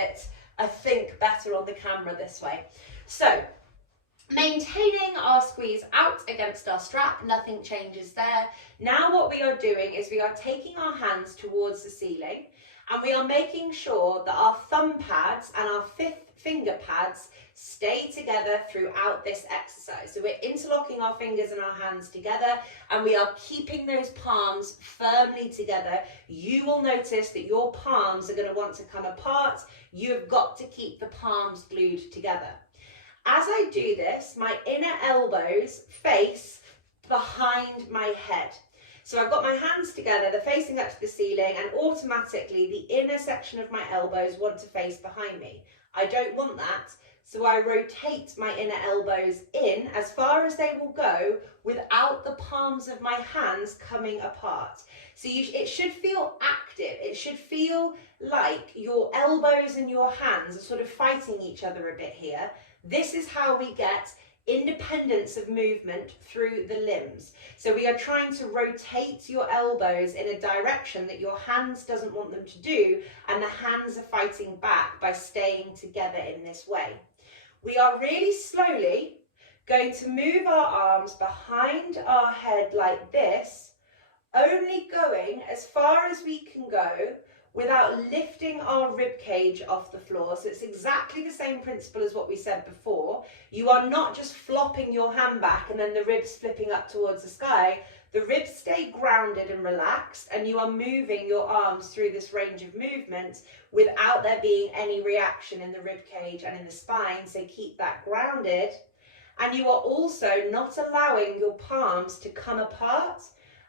bit, I think, better on the camera this way. So, maintaining our squeeze out against our strap, nothing changes there. Now what we are doing is we are taking our hands towards the ceiling, and we are making sure that our thumb pads and our fifth finger pads stay together throughout this exercise. So we're interlocking our fingers and our hands together, and we are keeping those palms firmly together. You will notice that your palms are going to want to come apart. You have got to keep the palms glued together. As I do this, my inner elbows face behind my head. So I've got my hands together, they're facing up to the ceiling, and automatically the inner section of my elbows want to face behind me. I don't want that, so I rotate my inner elbows in as far as they will go without the palms of my hands coming apart. So it should feel active. It should feel like your elbows and your hands are sort of fighting each other a bit here. This is how we get independence of movement through the limbs. So we are trying to rotate your elbows in a direction that your hands doesn't want them to do, and the hands are fighting back by staying together in this way. We are really slowly going to move our arms behind our head like this, only going as far as we can go without lifting our rib cage off the floor. So it's exactly the same principle as what we said before. You are not just flopping your hand back and then the ribs flipping up towards the sky. The ribs stay grounded and relaxed, and you are moving your arms through this range of movement without there being any reaction in the rib cage and in the spine. So keep that grounded. And you are also not allowing your palms to come apart,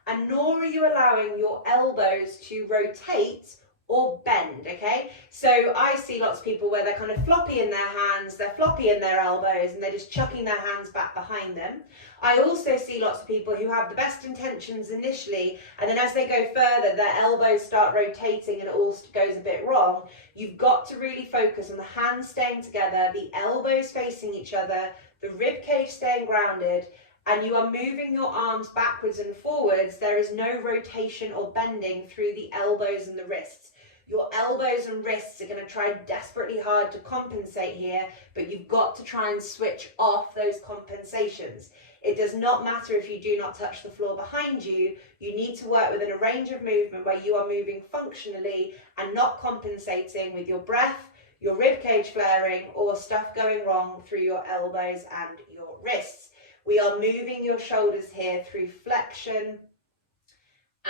and nor are you allowing your elbows to rotate or bend, okay? So I see lots of people where they're kind of floppy in their hands, they're floppy in their elbows, and they're just chucking their hands back behind them. I also see lots of people who have the best intentions initially, and then as they go further, their elbows start rotating and it all goes a bit wrong. You've got to really focus on the hands staying together, the elbows facing each other, the rib cage staying grounded, and you are moving your arms backwards and forwards. There is no rotation or bending through the elbows and the wrists. Your elbows and wrists are going to try desperately hard to compensate here, but you've got to try and switch off those compensations. It does not matter if you do not touch the floor behind you. You need to work within a range of movement where you are moving functionally and not compensating with your breath, your rib cage flaring, or stuff going wrong through your elbows and your wrists. We are moving your shoulders here through flexion,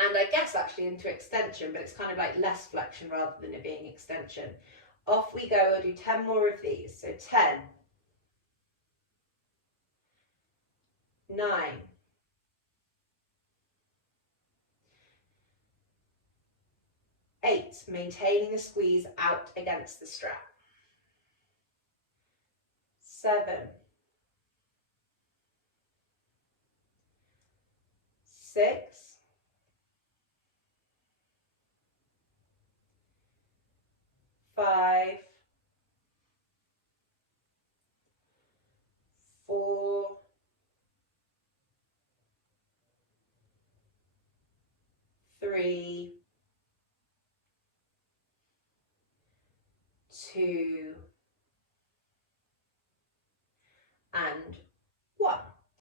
and I guess actually into extension, but it's kind of like less flexion rather than it being extension. Off we go. We'll do 10 more of these. So 10, 9, 8, maintaining the squeeze out against the strap. 7, 6, 5, 4, 3, 2,